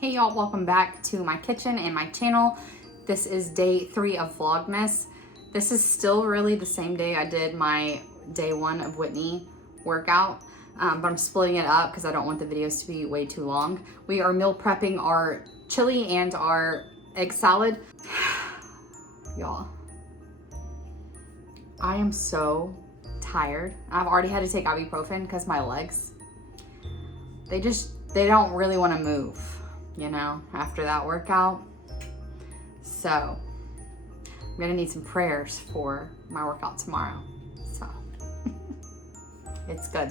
Hey y'all, welcome back to my kitchen and my channel. This is day 3 of Vlogmas. This is still really the same day I did my day 1 of Whitney workout, but I'm splitting it up because I don't want the videos to be way too long. We are meal prepping our chili and our egg salad. Y'all, I am so tired. I've already had to take ibuprofen because my legs, they don't really want to move, you know, after that workout. So I'm gonna need some prayers for my workout tomorrow. So it's good.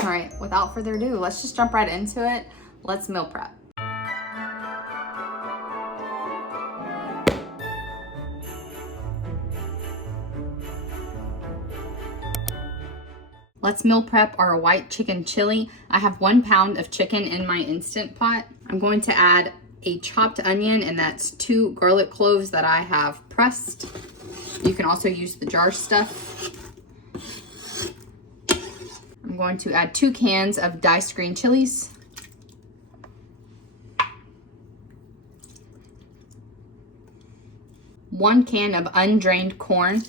All right, without further ado, let's just jump right into it. Let's meal prep. Let's meal prep our white chicken chili. I have 1 pound of chicken in my Instant Pot. I'm going to add a chopped onion, and that's 2 garlic cloves that I have pressed. You can also use the jar stuff. I'm going to add 2 cans of diced green chilies. One can of undrained corn.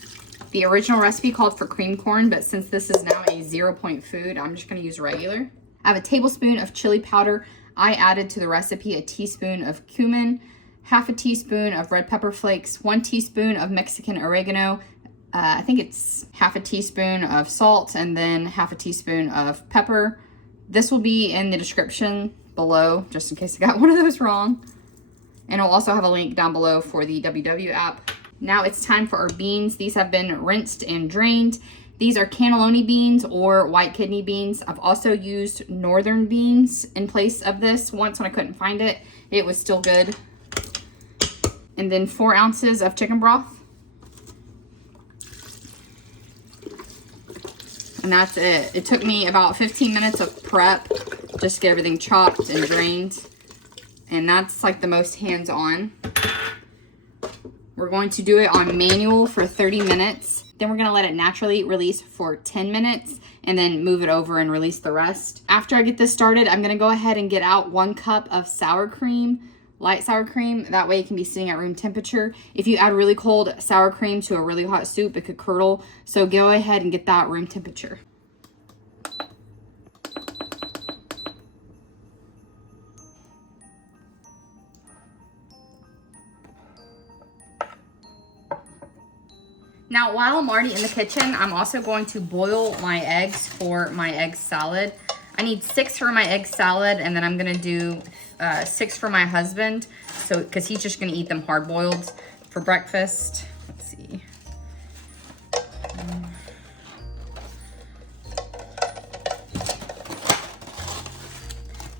The original recipe called for cream corn, but since this is now a 0 point food, I'm just gonna use regular. I have a tablespoon of chili powder. I added to the recipe a teaspoon of cumin, half a teaspoon of red pepper flakes, 1 teaspoon of Mexican oregano. I think it's half a teaspoon of salt, and then half a teaspoon of pepper. This will be in the description below, just in case I got one of those wrong. And I'll also have a link down below for the WW app. Now it's time for our beans. These have been rinsed and drained. These are cannelloni beans or white kidney beans. I've also used northern beans in place of this once when I couldn't find it. It was still good. And then 4 ounces of chicken broth. And that's it. It took me about 15 minutes of prep just to get everything chopped and drained. And that's like the most hands-on. We're going to do it on manual for 30 minutes. Then we're gonna let it naturally release for 10 minutes and then move it over and release the rest. After I get this started, I'm gonna go ahead and get out 1 cup of sour cream, light sour cream. That way it can be sitting at room temperature. If you add really cold sour cream to a really hot soup, it could curdle. So go ahead and get that room temperature. Now, while I'm already in the kitchen, I'm also going to boil my eggs for my egg salad. I need 6 for my egg salad, and then I'm gonna do 6 for my husband, so because he's just gonna eat them hard boiled for breakfast. Let's see.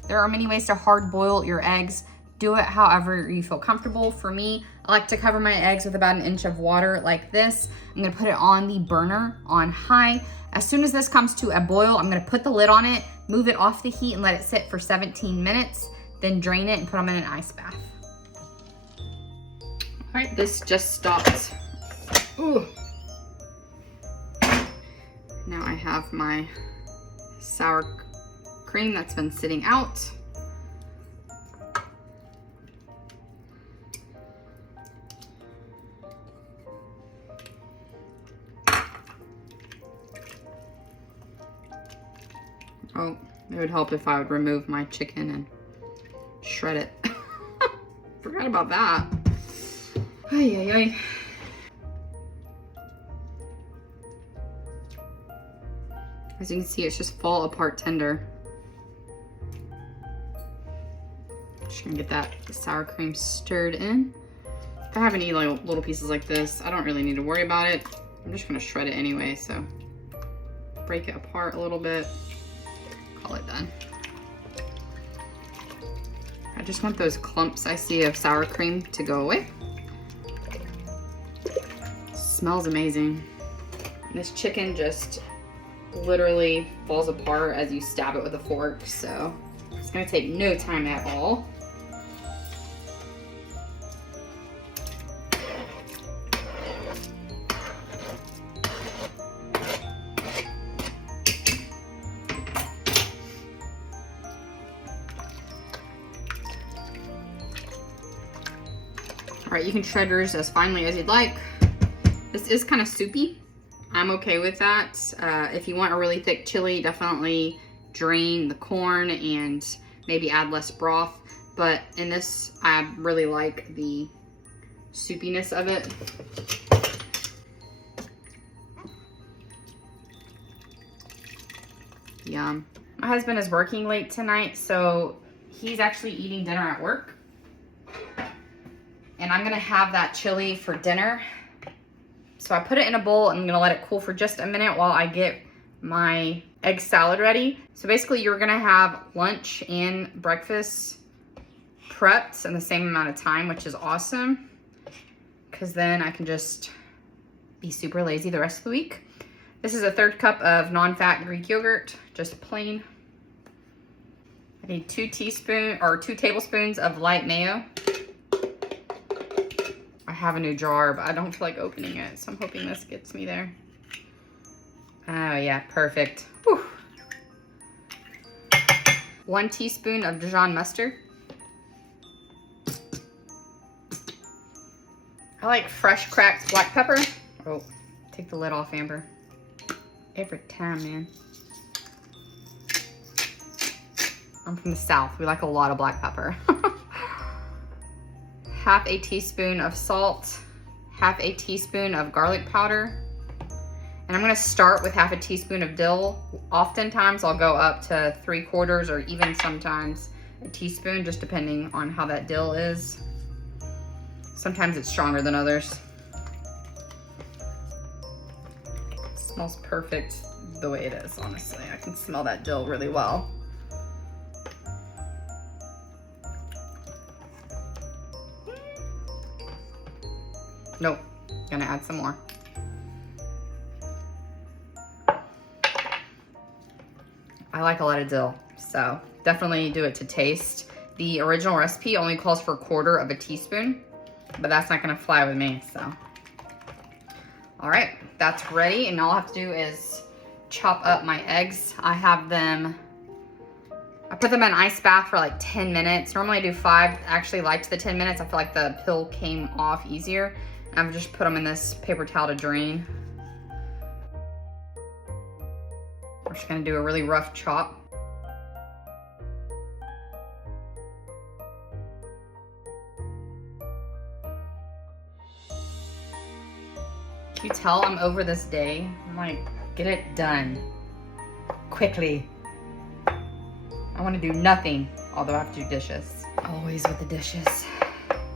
There are many ways to hard boil your eggs. Do it however you feel comfortable. For me, I like to cover my eggs with about 1 inch of water like this. I'm gonna put it on the burner on high. As soon as this comes to a boil, I'm gonna put the lid on it, move it off the heat and let it sit for 17 minutes, then drain it and put them in an ice bath. All right, this just stopped. Ooh. Now I have my sour cream that's been sitting out. Oh, it would help if I would remove my chicken and shred it. Forgot about that. Ay, ay, ay. As you can see, it's just fall apart tender. Just gonna get that sour cream stirred in. If I have any like little pieces like this, I don't really need to worry about it. I'm just gonna shred it anyway, so break it apart a little bit. Call it done. I just want those clumps I see of sour cream to go away. Smells amazing. This chicken just literally falls apart as you stab it with a fork, so it's gonna take no time at all. All right, you can shred yours as finely as you'd like. This is kind of soupy. I'm okay with that. If you want a really thick chili, definitely drain the corn and maybe add less broth. But in this, I really like the soupiness of it. Yum. My husband is working late tonight, so he's actually eating dinner at work. And I'm gonna have that chili for dinner. So I put it in a bowl and I'm gonna let it cool for just a minute while I get my egg salad ready. So basically you're gonna have lunch and breakfast prepped in the same amount of time, which is awesome. Cause then I can just be super lazy the rest of the week. This is a 1/3 cup of non-fat Greek yogurt, just plain. I need 2 tablespoons of light mayo. I have a new jar, but I don't feel like opening it, so I'm hoping this gets me there. Oh yeah, perfect. Whew. 1 teaspoon of Dijon mustard. I like fresh cracked black pepper. Oh, take the lid off, Amber. Every time, man. I'm from the South. We like a lot of black pepper. 1/2 teaspoon of salt, 1/2 teaspoon of garlic powder. And I'm gonna start with 1/2 teaspoon of dill. Oftentimes I'll go up to 3/4 or even sometimes a teaspoon, just depending on how that dill is. Sometimes it's stronger than others. It smells perfect the way it is, honestly. I can smell that dill really well. Nope, gonna add some more. I like a lot of dill, so definitely do it to taste. The original recipe only calls for 1/4 teaspoon, but that's not gonna fly with me, so. All right, that's ready, and all I have to do is chop up my eggs. I put them in an ice bath for like 10 minutes. Normally I do 5, actually liked the 10 minutes. I feel like the pill came off easier. I've just put them in this paper towel to drain. We're just gonna do a really rough chop. You tell I'm over this day. I'm like, get it done quickly. I want to do nothing, although I have to do dishes. Always with the dishes.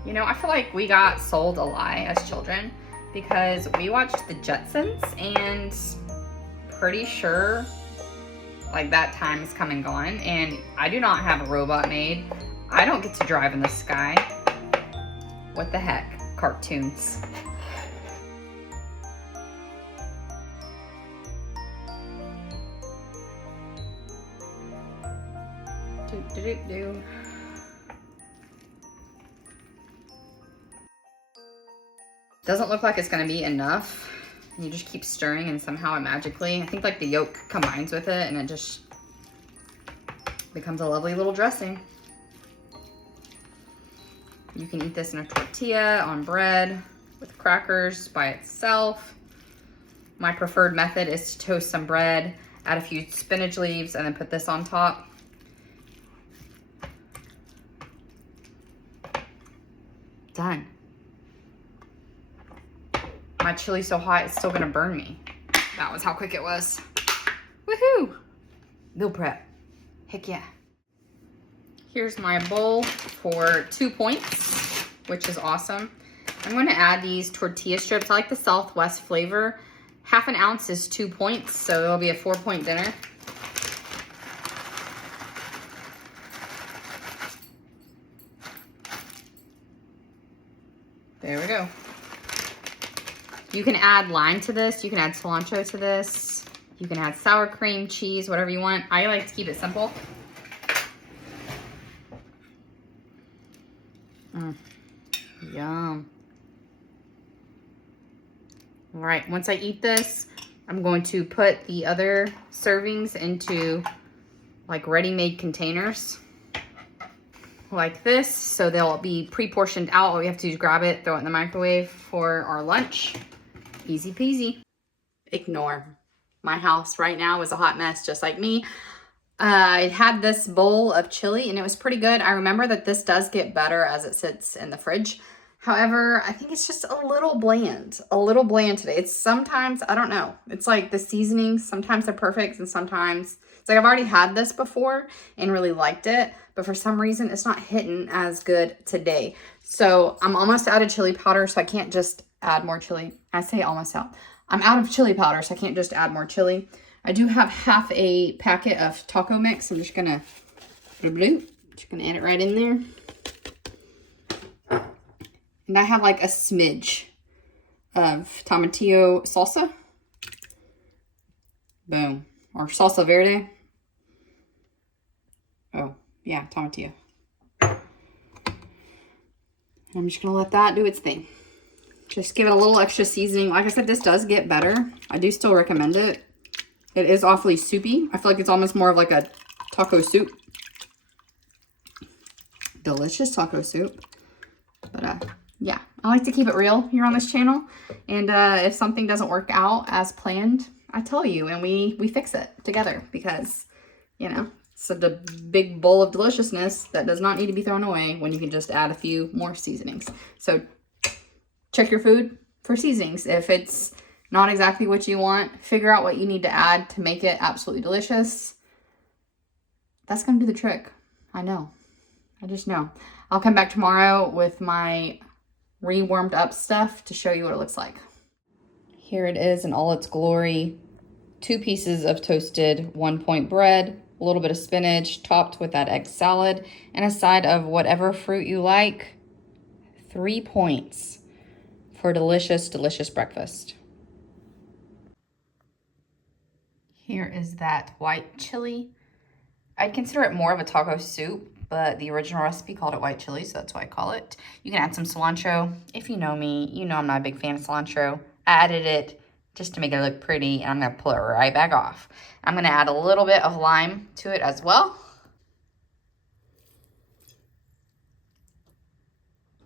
You know, I feel like we got sold a lie as children because we watched the Jetsons, and pretty sure like that time is come and gone, and I do not have a robot maid. I don't get to drive in the sky. What the heck? Cartoons. Do. Doesn't look like it's gonna be enough. You just keep stirring and somehow it magically, I think like the yolk combines with it and it just becomes a lovely little dressing. You can eat this in a tortilla, on bread, with crackers, by itself. My preferred method is to toast some bread, add a few spinach leaves, and then put this on top. Done. My chili's so hot, it's still gonna burn me. That was how quick it was. Woohoo! Meal prep. Heck yeah. Here's my bowl for 2 points, which is awesome. I'm gonna add these tortilla strips. I like the Southwest flavor. 1/2 ounce is 2 points, so it'll be a 4-point dinner. There we go. You can add lime to this. You can add cilantro to this. You can add sour cream, cheese, whatever you want. I like to keep it simple. Yum. All right, once I eat this, I'm going to put the other servings into like ready-made containers. like this. So they'll be pre-portioned out. All we have to do is grab it, throw it in the microwave for our lunch. Easy peasy. Ignore. My house right now is a hot mess, just like me. I had this bowl of chili and it was pretty good. I remember that this does get better as it sits in the fridge. However, I think it's just a little bland today. It's sometimes, I don't know. It's like the seasonings, sometimes they're perfect and sometimes it's like I've already had this before and really liked it, but for some reason it's not hitting as good today. So I'm almost out of chili powder, so I can't just add more chili. I say almost out. I'm out of chili powder, so I can't just add more chili. I do have half a packet of taco mix. I'm just gonna add it right in there. And I have like a smidge of tomatillo salsa. Boom. Or salsa verde. Oh, yeah, tomatillo. I'm just gonna let that do its thing. Just give it a little extra seasoning. Like I said, this does get better. I do still recommend it. It is awfully soupy. I feel like it's almost more of like a taco soup. Delicious taco soup. But yeah, I like to keep it real here on this channel. And if something doesn't work out as planned, I tell you and we fix it together because, you know, it's a big bowl of deliciousness that does not need to be thrown away when you can just add a few more seasonings. So check your food for seasonings. If it's not exactly what you want, figure out what you need to add to make it absolutely delicious. That's going to do the trick. I know. I just know. I'll come back tomorrow with my re-warmed up stuff to show you what it looks like. Here it is in all its glory. 2 pieces of toasted 1-point bread, a little bit of spinach topped with that egg salad, and a side of whatever fruit you like. 3 points for a delicious, delicious breakfast. Here is that white chili. I'd consider it more of a taco soup, but the original recipe called it white chili, so that's why I call it. You can add some cilantro. If you know me, you know I'm not a big fan of cilantro. I added it just to make it look pretty, and I'm gonna pull it right back off. I'm gonna add a little bit of lime to it as well.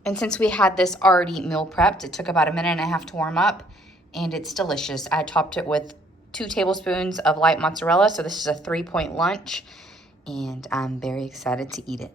And since we had this already meal prepped, it took about 1.5 minutes to warm up, and it's delicious. I topped it with 2 tablespoons of light mozzarella, so this is a 3-point lunch, and I'm very excited to eat it.